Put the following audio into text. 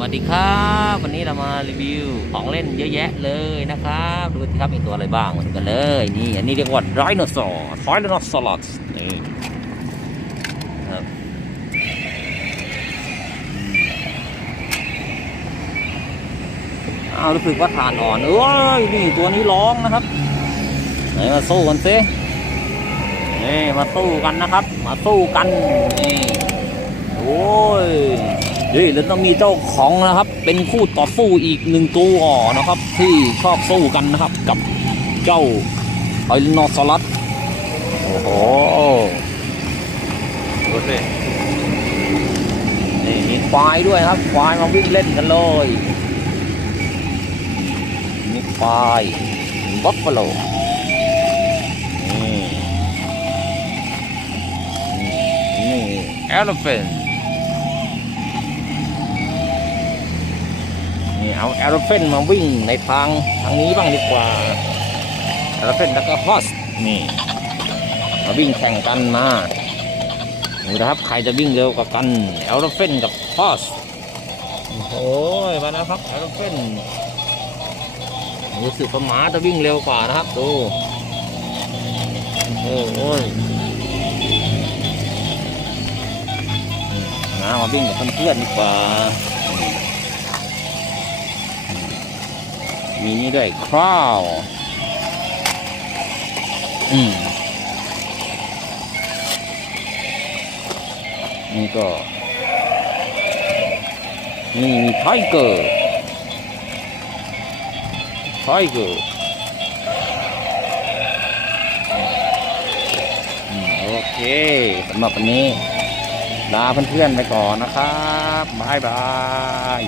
วัสดีครับ วันนี้เรามารีวิวของเล่นเยอะแยะเลยนะครับ ดูสิครับมีตัวอะไรบ้างมาดูกันเลยนี่อันนี้เรียกว่าไดโนเสาร์ไดโนเสาร์นี่ครับอ้าวรู้สึกว่าฐานอ่อนเอ้ยนี่ตัวนี้ร้องนะครับไหนมาสู้กันซินี่มาสู้กันนะครับ มาสู้กันนี่โอ้ย นี่แล้วต้องมีเจ้าของนะครับ เป็นคู่ต่อสู้อีกหนึ่งตัวนะครับ ที่ชอบสู้กันนะครับ กับเจ้าไทรนอสลัสโอ้โหดูสินี่มีควายด้วยครับ ควายมาวิ่งเล่นกันเลยมีควายบัฟฟาโลนี่นี่เเอาแอโรเฟนมาวิ่งในทางทางนี้บ้างดีกว่าแอโรเฟนแล้วก็ฮอสนี่มาวิ่งแข่งกันมาดูนะครับใครจะวิ่งเร็วกว่ากันแอโรเฟนกับฮอสโอ้โหมาแล้วครับแอโรเฟนรู้สึกว่าหมาจะวิ่งเร็วกว่านะครับดูโอ้โอ้ยหมามาวิ่งกับเพื่อนๆดีกว่า มีนี่ด้วยคราวอืมนี่ก็ นี่มีไทเกอร์ไทเกอร์อืมโอเคสำหรับวันนี้ลาเพื่อนๆไปก่อนนะครับบายบาย